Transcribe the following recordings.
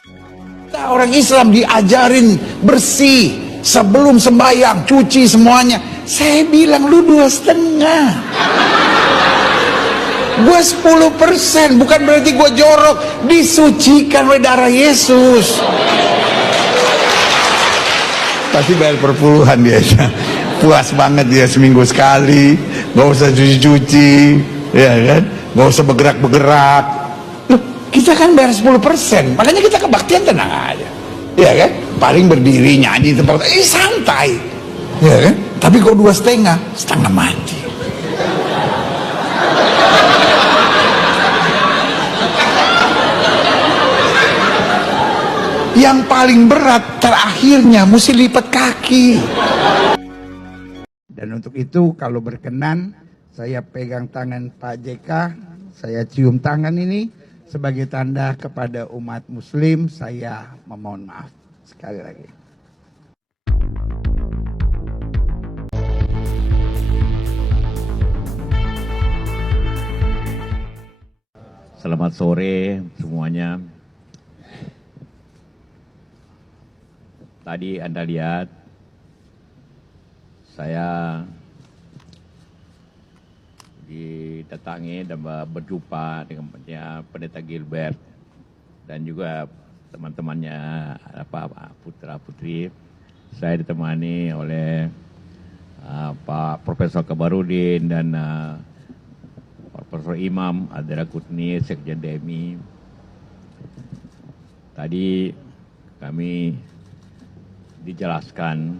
Kita orang Islam diajarin bersih sebelum sembahyang, cuci semuanya. Saya bilang lu 2,5. Gue 10%, bukan berarti gue jorok. Disucikan oleh darah Yesus. Pasti bayar perpuluhan dia. Puas banget dia seminggu sekali, nggak usah cuci-cuci, ya kan? Nggak usah bergerak-bergerak. Loh, kita kan bayar 10%, makanya kita kebaktian tenang aja, ya kan? Paling berdiri nyanyi tempat, santai, ya kan? Tapi kok 2,5, setengah mati. Yang paling berat terakhirnya mesti lipat kaki. Dan untuk itu kalau berkenan saya pegang tangan Pak JK, saya cium tangan ini sebagai tanda kepada umat muslim saya memohon maaf sekali lagi. Selamat sore semuanya. Tadi Anda lihat saya didatangi dan berjumpa dengan Pendeta Gilbert dan juga teman-temannya putra-putri. Saya ditemani oleh Pak Profesor Kabarudin dan Profesor Imam Adera Kutni, Sekjen DMI. Tadi kami dijelaskan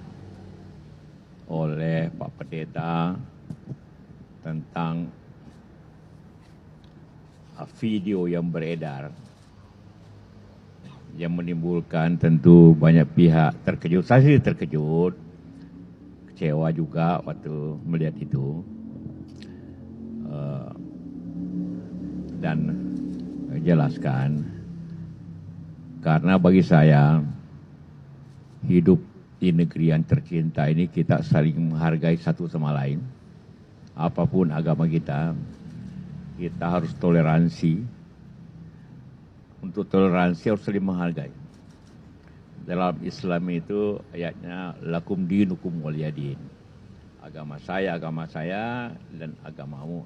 oleh Pak Pendeta tentang video yang beredar yang menimbulkan tentu banyak pihak terkejut. Saya sih terkejut, kecewa juga waktu melihat itu, dan jelaskan karena bagi saya hidup di negeri yang tercinta ini kita saling menghargai satu sama lain. Apapun agama kita harus toleransi. Untuk toleransi harus saling menghargai. Dalam Islam itu ayatnya lakum dinukum waliyadin. Agama saya, dan agamamu.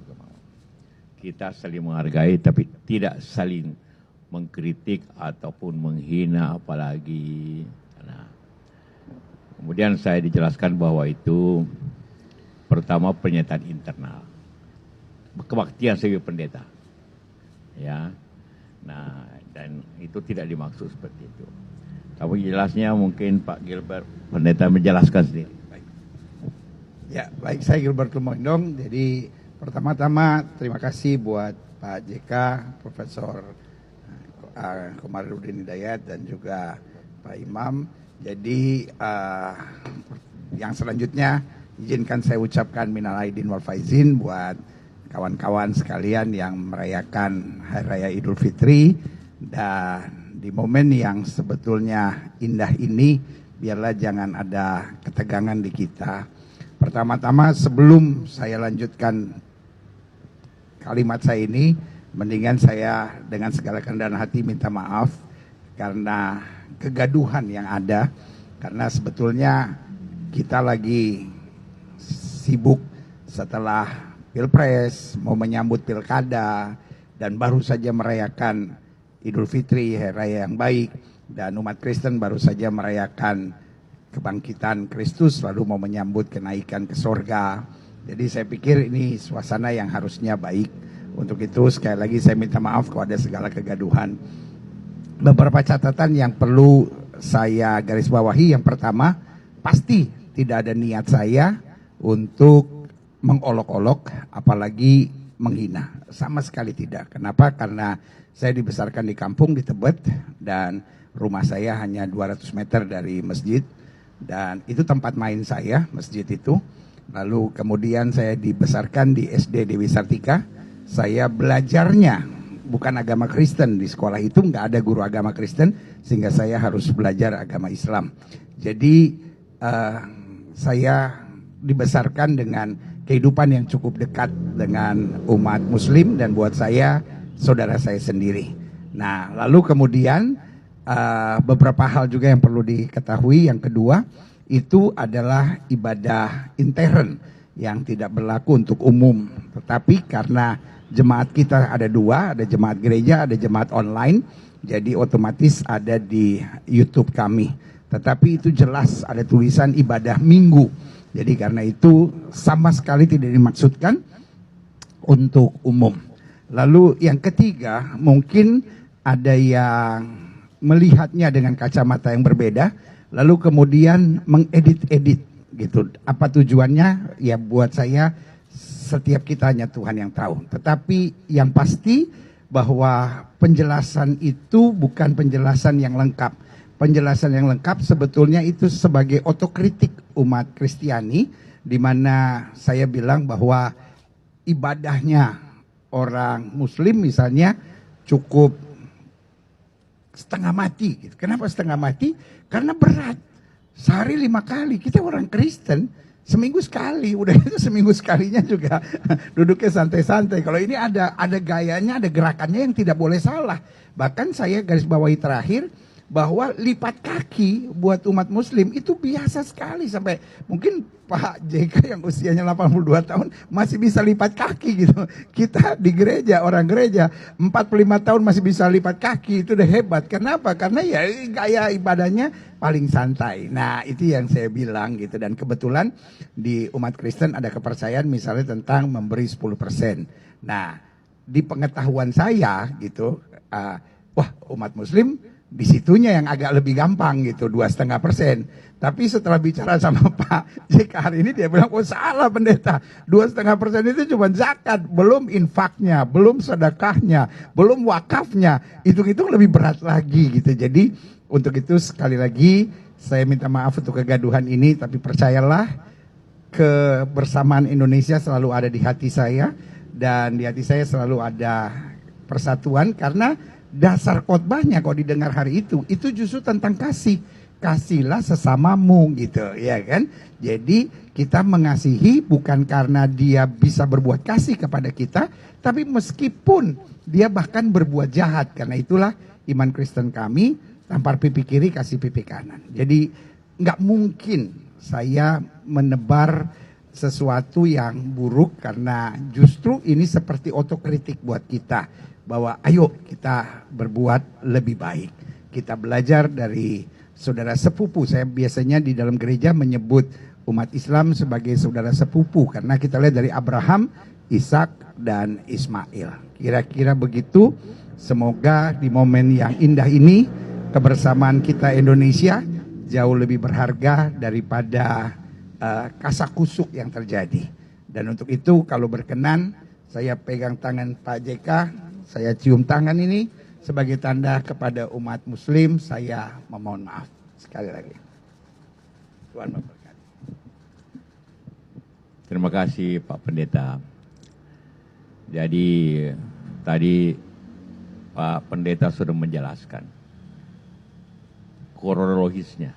Kita saling menghargai tapi tidak saling mengkritik ataupun menghina apalagi. Kemudian saya dijelaskan bahwa itu pertama pernyataan internal, kebaktian sebagai pendeta, ya. Nah, dan itu tidak dimaksud seperti itu. Tapi jelasnya mungkin Pak Gilbert pendeta menjelaskan sendiri. Baik. Ya, baik, saya Gilbert Lumondong. Jadi pertama-tama terima kasih buat Pak JK, Profesor Komarudin Hidayat dan juga Pak Imam. Jadi yang selanjutnya izinkan saya ucapkan minal aidin wal faizin buat kawan-kawan sekalian yang merayakan Hari Raya Idul Fitri. Dan di momen yang sebetulnya indah ini biarlah jangan ada ketegangan di kita. Pertama-tama sebelum saya lanjutkan kalimat saya ini, mendingan saya dengan segala kerendahan hati minta maaf karena kegaduhan yang ada, karena sebetulnya kita lagi sibuk setelah Pilpres, mau menyambut Pilkada, dan baru saja merayakan Idul Fitri, Hari Raya yang baik, dan umat Kristen baru saja merayakan kebangkitan Kristus, lalu mau menyambut kenaikan ke sorga. Jadi saya pikir ini suasana yang harusnya baik. Untuk itu sekali lagi saya minta maaf kalau ada segala kegaduhan. Beberapa catatan yang perlu saya garis bawahi. Yang pertama, pasti tidak ada niat saya untuk mengolok-olok apalagi menghina. Sama sekali tidak. Kenapa? Karena saya dibesarkan di kampung di Tebet dan rumah saya hanya 200 meter dari masjid. Dan itu tempat main saya, masjid itu. Lalu kemudian saya dibesarkan di SD Dewi Sartika. Saya belajarnya bukan agama Kristen, di sekolah itu nggak ada guru agama Kristen, sehingga saya harus belajar agama Islam. Jadi saya dibesarkan dengan kehidupan yang cukup dekat dengan umat Muslim dan buat saya saudara saya sendiri. Nah, lalu kemudian beberapa hal juga yang perlu diketahui. Yang kedua, itu adalah ibadah intern yang tidak berlaku untuk umum. Tetapi karena jemaat kita ada dua, ada jemaat gereja, ada jemaat online, jadi otomatis ada di YouTube kami. Tetapi itu jelas ada tulisan ibadah minggu. Jadi karena itu sama sekali tidak dimaksudkan untuk umum. Lalu yang ketiga, mungkin ada yang melihatnya dengan kacamata yang berbeda, lalu kemudian mengedit-edit gitu. Apa tujuannya? Ya buat saya, setiap kita hanya Tuhan yang tahu. Tetapi yang pasti bahwa penjelasan itu bukan penjelasan yang lengkap. Penjelasan yang lengkap sebetulnya itu sebagai otokritik umat Kristiani, di mana saya bilang bahwa ibadahnya orang Muslim misalnya cukup setengah mati. Kenapa setengah mati? Karena berat. Sehari 5 kali. Kita orang Kristen seminggu sekali. Udah itu seminggu sekalinya juga duduknya santai-santai. Kalau ini ada gayanya, ada gerakannya yang tidak boleh salah. Bahkan saya garis bawahi terakhir bahwa lipat kaki buat umat Muslim itu biasa sekali, sampai mungkin Pak JK yang usianya 82 tahun masih bisa lipat kaki gitu. Kita di gereja, orang gereja 45 tahun masih bisa lipat kaki, itu udah hebat. Kenapa? Karena ya gaya ibadahnya paling santai. Nah, itu yang saya bilang gitu. Dan kebetulan di umat Kristen ada kepercayaan misalnya tentang memberi 10%. Nah, di pengetahuan saya gitu, wah umat Muslim di situnya yang agak lebih gampang gitu, 2,5%. Tapi setelah bicara sama Pak JK hari ini, dia bilang, oh salah pendeta, 2,5% itu cuma zakat, belum infaknya, belum sedekahnya, belum wakafnya, hitung-hitung lebih berat lagi gitu. Jadi untuk itu sekali lagi saya minta maaf untuk kegaduhan ini, tapi percayalah kebersamaan Indonesia selalu ada di hati saya, dan di hati saya selalu ada persatuan, karena dasar khotbahnya kalau didengar hari itu justru tentang kasih. Kasihlah sesamamu gitu, ya kan? Jadi kita mengasihi bukan karena dia bisa berbuat kasih kepada kita, tapi meskipun dia bahkan berbuat jahat. Karena itulah iman Kristen kami, tampar pipi kiri kasih pipi kanan. Jadi nggak mungkin saya menebar sesuatu yang buruk, karena justru ini seperti otokritik buat kita, bahwa ayo kita berbuat lebih baik. Kita belajar dari saudara sepupu. Saya biasanya di dalam gereja menyebut umat Islam sebagai saudara sepupu, karena kita lihat dari Abraham, Ishak, dan Ismail. Kira-kira begitu. Semoga di momen yang indah ini kebersamaan kita Indonesia jauh lebih berharga daripada kasakusuk yang terjadi. Dan untuk itu kalau berkenan, saya pegang tangan Pak JK, saya cium tangan ini sebagai tanda kepada umat Muslim, saya memohon maaf sekali lagi. Tuhan memberkati. Terima kasih Pak Pendeta. Jadi tadi Pak Pendeta sudah menjelaskan kronologisnya.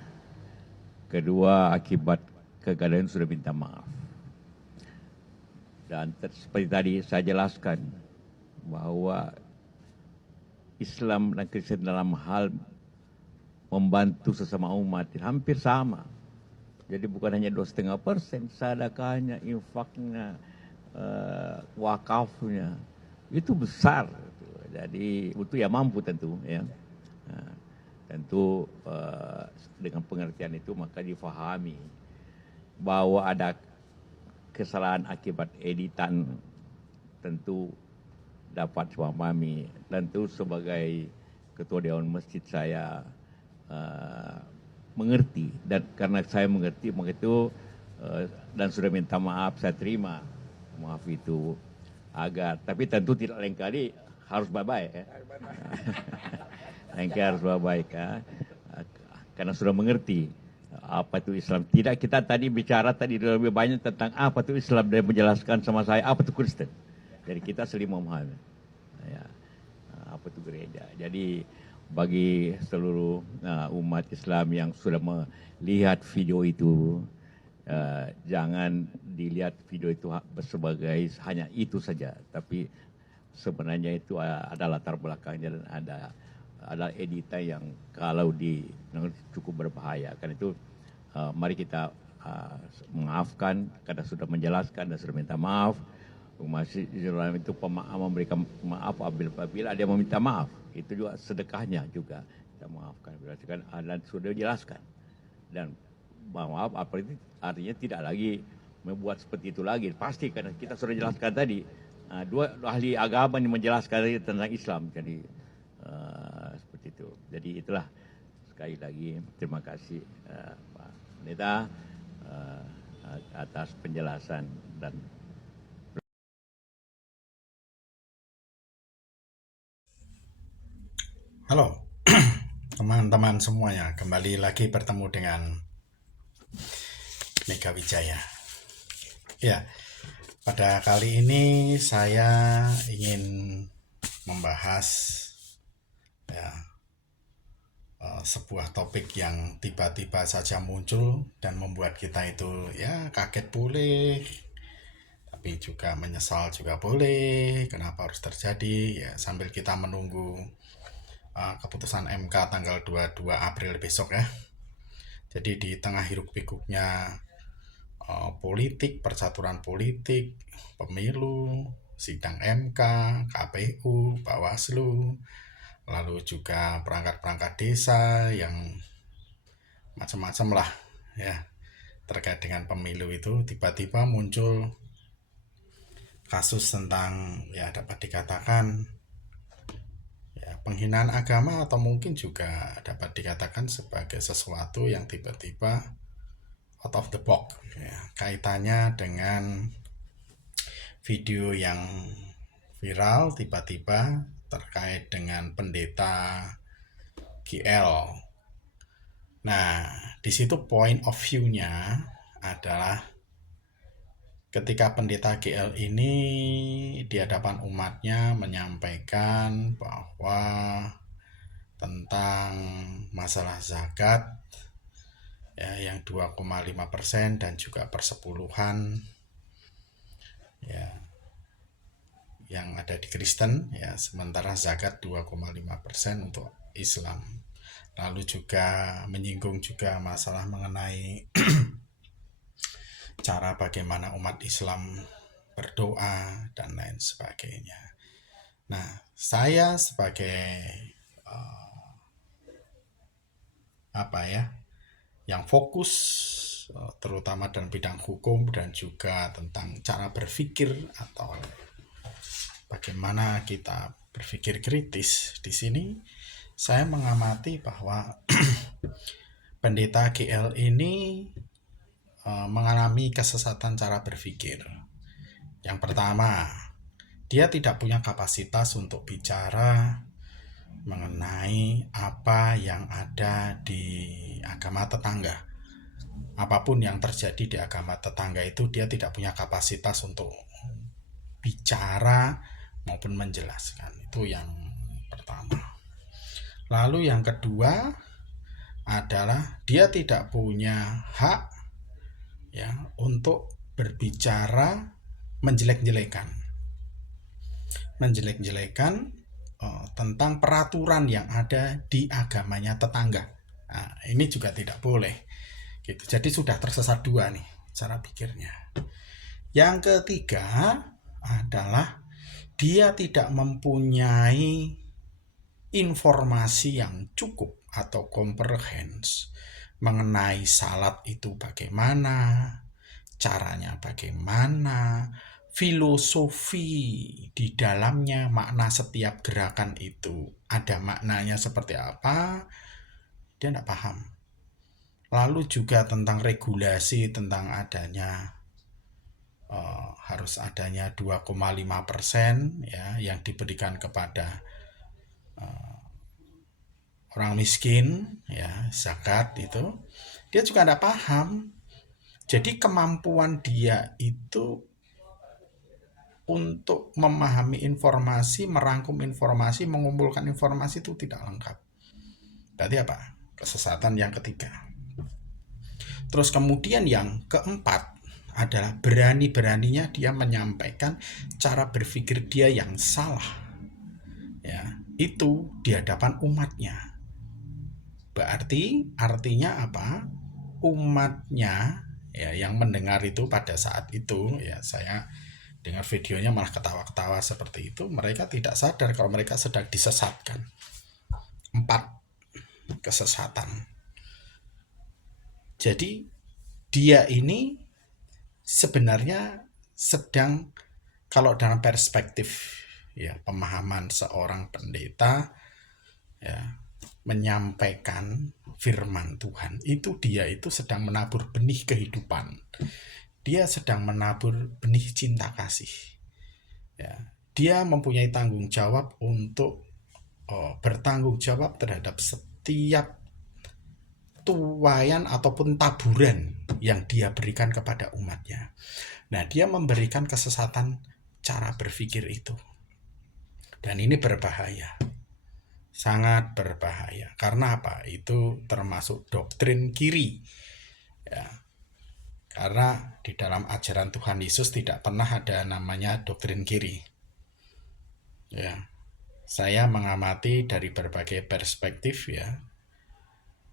Kedua, akibat kegaduhan sudah minta maaf. Dan seperti tadi saya jelaskan bahwa Islam dan Kristen dalam hal membantu sesama umat hampir sama. Jadi bukan hanya 2,5%, sedekahnya, infaknya, wakafnya itu besar. Jadi itu ya mampu tentu ya. Nah, tentu dengan pengertian itu maka difahami bahwa ada kesalahan akibat editan, tentu dapat memahami. Tentu sebagai ketua Dewan Masjid saya mengerti, dan karena saya mengerti maka itu dan sudah minta maaf, saya terima maaf itu agar, tapi tentu tidak lain kali harus baik-baik ya. Lain kali harus baik-baik ya. Karena sudah mengerti apa itu Islam. Tidak, kita tadi bicara tadi lebih banyak tentang apa itu Islam, dan menjelaskan sama saya apa itu Kristen. Jadi kita saling memahami ya, apa itu gereja. Jadi bagi seluruh umat Islam yang sudah melihat video itu, jangan dilihat video itu sebagai hanya itu saja, tapi sebenarnya itu ada latar belakangnya dan ada adalah editan yang kalau cukup berbahaya. Karena itu mari kita memaafkan karena sudah menjelaskan dan sudah minta maaf. Umat Islam itu memberikan maaf apabila ada yang meminta maaf. Itu juga sedekahnya juga. Kita maafkan dan sudah dijelaskan. Dan maaf artinya tidak lagi membuat seperti itu lagi. Pasti karena kita sudah jelaskan tadi. Dua ahli agama yang menjelaskan tentang Islam. Jadi seperti itu. Jadi itulah sekali lagi terima kasih Pak Pendeta atas penjelasan dan Halo teman-teman semuanya, kembali lagi bertemu dengan Mega Wijaya. Ya, pada kali ini saya ingin membahas ya, sebuah topik yang tiba-tiba saja muncul dan membuat kita itu ya kaget boleh, tapi juga menyesal juga boleh. Kenapa harus terjadi? Ya, sambil kita menunggu keputusan MK tanggal 22 April besok ya. Jadi di tengah hiruk pikuknya politik, percaturan politik, pemilu, sidang MK, KPU, Bawaslu, lalu juga perangkat-perangkat desa yang macam-macam lah ya terkait dengan pemilu itu, tiba-tiba muncul kasus tentang ya dapat dikatakan penghinaan agama atau mungkin juga dapat dikatakan sebagai sesuatu yang tiba-tiba out of the box ya, kaitannya dengan video yang viral tiba-tiba terkait dengan pendeta GL. Nah, di situ point of view-nya adalah ketika pendeta GL ini di hadapan umatnya menyampaikan bahwa tentang masalah zakat ya, yang 2,5% dan juga persepuluhan ya, yang ada di Kristen ya, sementara zakat 2,5% untuk Islam. Lalu juga menyinggung juga masalah mengenai cara bagaimana umat Islam berdoa dan lain sebagainya. Nah, saya sebagai yang fokus terutama dalam bidang hukum dan juga tentang cara berpikir atau bagaimana kita berpikir kritis di sini, saya mengamati bahwa pendeta GL ini mengalami kesesatan cara berpikir. Yang pertama, dia tidak punya kapasitas untuk bicara mengenai apa yang ada di agama tetangga. Apapun yang terjadi di agama tetangga itu dia tidak punya kapasitas untuk bicara maupun menjelaskan. Itu yang pertama. Lalu yang kedua adalah dia tidak punya hak ya untuk berbicara menjelek-jelekan tentang peraturan yang ada di agamanya tetangga. Nah, ini juga tidak boleh gitu. Jadi sudah tersesat dua nih cara pikirnya. Yang ketiga adalah dia tidak mempunyai informasi yang cukup atau komprehens mengenai salat itu bagaimana, caranya bagaimana, filosofi di dalamnya, makna setiap gerakan itu ada maknanya seperti apa, dia tidak paham. Lalu juga tentang regulasi, tentang adanya harus adanya 2,5% ya yang diberikan kepada orang miskin ya, zakat itu, dia juga tidak paham. Jadi kemampuan dia itu untuk memahami informasi, merangkum informasi, mengumpulkan informasi itu tidak lengkap. Berarti apa? Kesesatan yang ketiga. Terus kemudian yang keempat adalah berani-beraninya dia menyampaikan cara berpikir dia yang salah. Ya, itu di hadapan umatnya. Berarti artinya apa? Umatnya ya yang mendengar itu pada saat itu, ya saya dengar videonya malah ketawa-ketawa seperti itu, mereka tidak sadar kalau mereka sedang disesatkan. 4 kesesatan. Jadi dia ini sebenarnya sedang, kalau dalam perspektif ya pemahaman seorang pendeta ya, menyampaikan firman Tuhan, itu dia itu sedang menabur benih kehidupan. Dia sedang menabur benih cinta kasih. Ya, dia mempunyai tanggung jawab untuk bertanggung jawab terhadap setiap tuaian ataupun taburan yang dia berikan kepada umatnya. Nah, dia memberikan kesesatan cara berpikir itu. Dan ini berbahaya. Sangat berbahaya. Karena apa? Itu termasuk doktrin kiri. Ya. Karena di dalam ajaran Tuhan Yesus tidak pernah ada namanya doktrin kiri. Ya. Saya mengamati dari berbagai perspektif ya,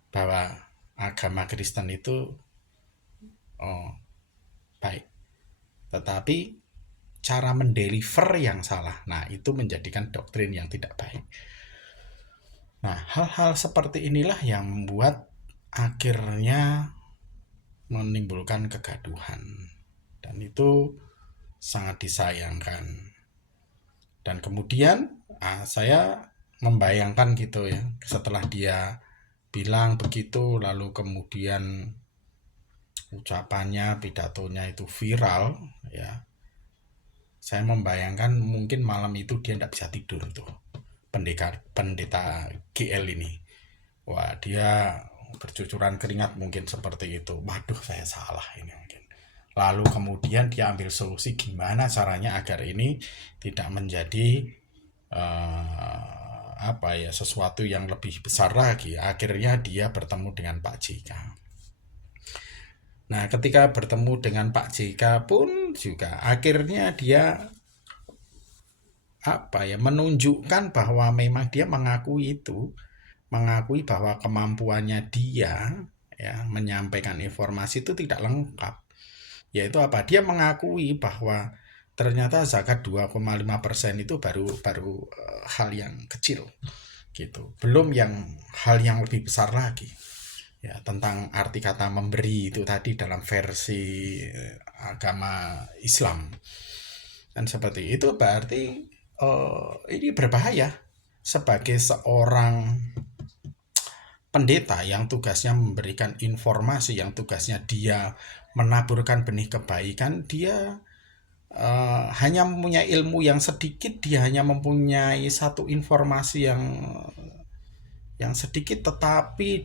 bahwa agama Kristen itu baik. Tetapi cara mendeliver yang salah. Nah, itu menjadikan doktrin yang tidak baik. Nah, hal-hal seperti inilah yang membuat akhirnya menimbulkan kegaduhan. Dan itu sangat disayangkan. Dan kemudian saya membayangkan gitu ya, setelah dia bilang begitu, lalu kemudian ucapannya, pidatonya itu viral ya, saya membayangkan mungkin malam itu dia tidak bisa tidur tuh, pendeta GL ini. Wah, dia bercucuran keringat mungkin seperti itu. Waduh, saya salah ini mungkin. Lalu kemudian dia ambil solusi gimana caranya agar ini tidak menjadi sesuatu yang lebih besar lagi. Akhirnya dia bertemu dengan Pak JK. Nah, ketika bertemu dengan Pak JK pun juga akhirnya dia menunjukkan bahwa memang dia mengakui bahwa kemampuannya dia ya menyampaikan informasi itu tidak lengkap. Yaitu apa? Dia mengakui bahwa ternyata zakat 2,5% itu baru hal yang kecil gitu. Belum yang hal yang lebih besar lagi. Ya, tentang arti kata memberi itu tadi dalam versi agama Islam. Dan seperti itu berarti ini berbahaya sebagai seorang pendeta yang tugasnya memberikan informasi, yang tugasnya dia menaburkan benih kebaikan. Dia hanya mempunyai ilmu yang sedikit, dia hanya mempunyai satu informasi yang sedikit, tetapi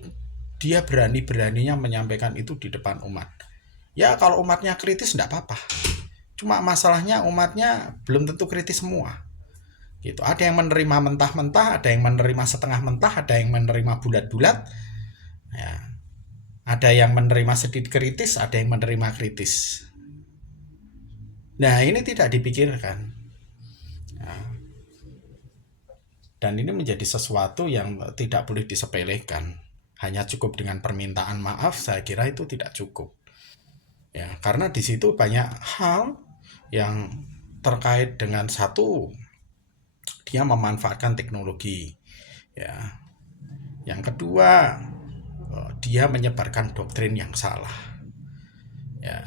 dia berani-beraninya menyampaikan itu di depan umat. Ya, kalau umatnya kritis tidak apa-apa. Cuma masalahnya umatnya belum tentu kritis semua. Gitu. Ada yang menerima mentah-mentah, ada yang menerima setengah mentah, ada yang menerima bulat-bulat. Ya. Ada yang menerima sedikit kritis, ada yang menerima kritis. Nah, ini tidak dipikirkan. Ya. Dan ini menjadi sesuatu yang tidak boleh disepelekan. Hanya cukup dengan permintaan maaf, saya kira itu tidak cukup. Ya, karena di situ banyak hal yang terkait dengan satu, dia memanfaatkan teknologi. Ya. Yang kedua, dia menyebarkan doktrin yang salah. Ya.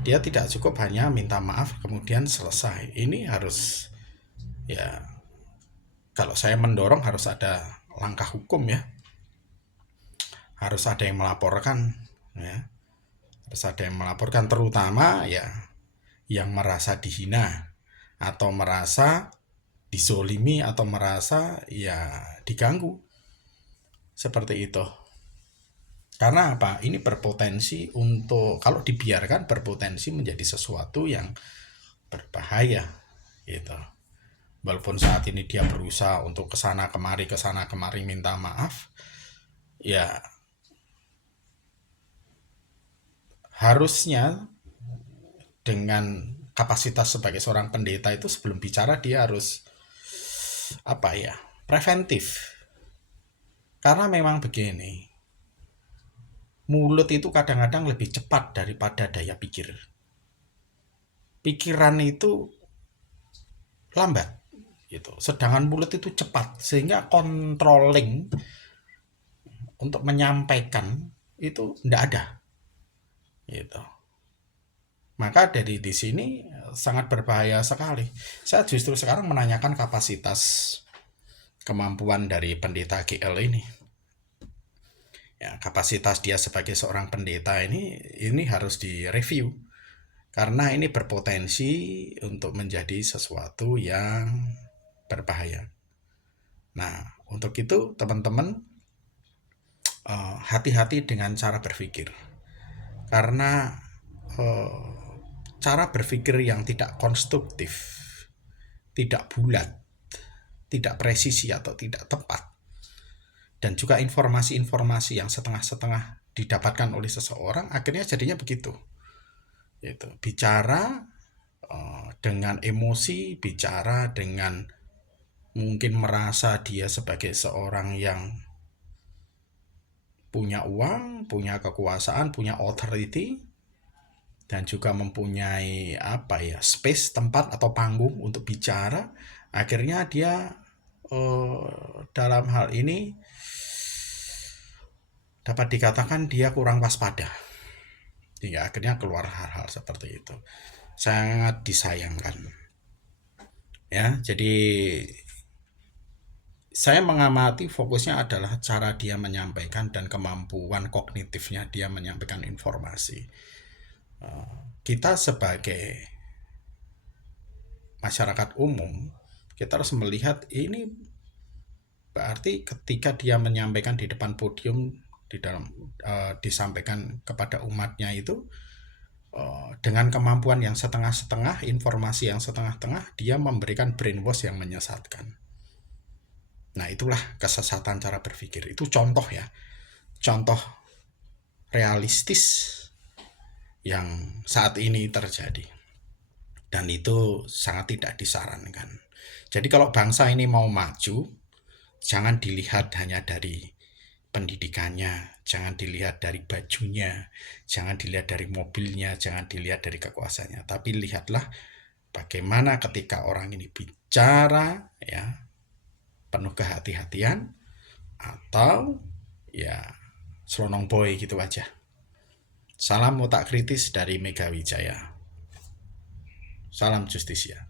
Dia tidak cukup hanya minta maaf kemudian selesai. Ini harus ya, kalau saya mendorong harus ada langkah hukum ya. Harus ada yang melaporkan ya. Harus ada yang melaporkan, terutama ya yang merasa dihina atau merasa dizolimi atau merasa ya diganggu. Seperti itu. Karena apa? Ini berpotensi untuk, kalau dibiarkan, berpotensi menjadi sesuatu yang berbahaya gitu. Walaupun saat ini dia berusaha untuk kesana kemari minta maaf, ya harusnya dengan kapasitas sebagai seorang pendeta itu sebelum bicara dia harus preventif. Karena memang begini, mulut itu kadang-kadang lebih cepat daripada daya pikir. Pikiran itu lambat gitu. Sedangkan mulut itu cepat, sehingga controlling untuk menyampaikan itu tidak ada gitu. Maka dari di sini sangat berbahaya sekali. Saya justru sekarang menanyakan kapasitas kemampuan dari pendeta GL ini. Ya, kapasitas dia sebagai seorang pendeta ini harus direview karena ini berpotensi untuk menjadi sesuatu yang berbahaya. Nah, untuk itu teman-teman hati-hati dengan cara berpikir. Karena cara berpikir yang tidak konstruktif, tidak bulat, tidak presisi atau tidak tepat, dan juga informasi-informasi yang setengah-setengah didapatkan oleh seseorang, akhirnya jadinya begitu. Itu bicara dengan emosi, bicara dengan mungkin merasa dia sebagai seorang yang punya uang, punya kekuasaan, punya authority, dan juga mempunyai space, tempat atau panggung untuk bicara. Akhirnya dia dalam hal ini dapat dikatakan dia kurang waspada, hingga akhirnya keluar hal-hal seperti itu. Sangat disayangkan ya. Jadi saya mengamati fokusnya adalah cara dia menyampaikan dan kemampuan kognitifnya dia menyampaikan informasi. Kita sebagai masyarakat umum, kita harus melihat ini berarti ketika dia menyampaikan di depan podium, di dalam disampaikan kepada umatnya itu dengan kemampuan yang setengah-setengah, informasi yang setengah-setengah, dia memberikan brainwash yang menyesatkan. Nah, itulah kesesatan cara berpikir. Itu contoh ya, contoh realistis yang saat ini terjadi, dan itu sangat tidak disarankan. Jadi kalau bangsa ini mau maju, jangan dilihat hanya dari pendidikannya, jangan dilihat dari bajunya, jangan dilihat dari mobilnya, jangan dilihat dari kekuasaannya, tapi lihatlah bagaimana ketika orang ini bicara ya penuh kehati-hatian, atau ya selonong boy gitu aja. Salam otak kritis dari Mega Wijaya. Salam Justisia.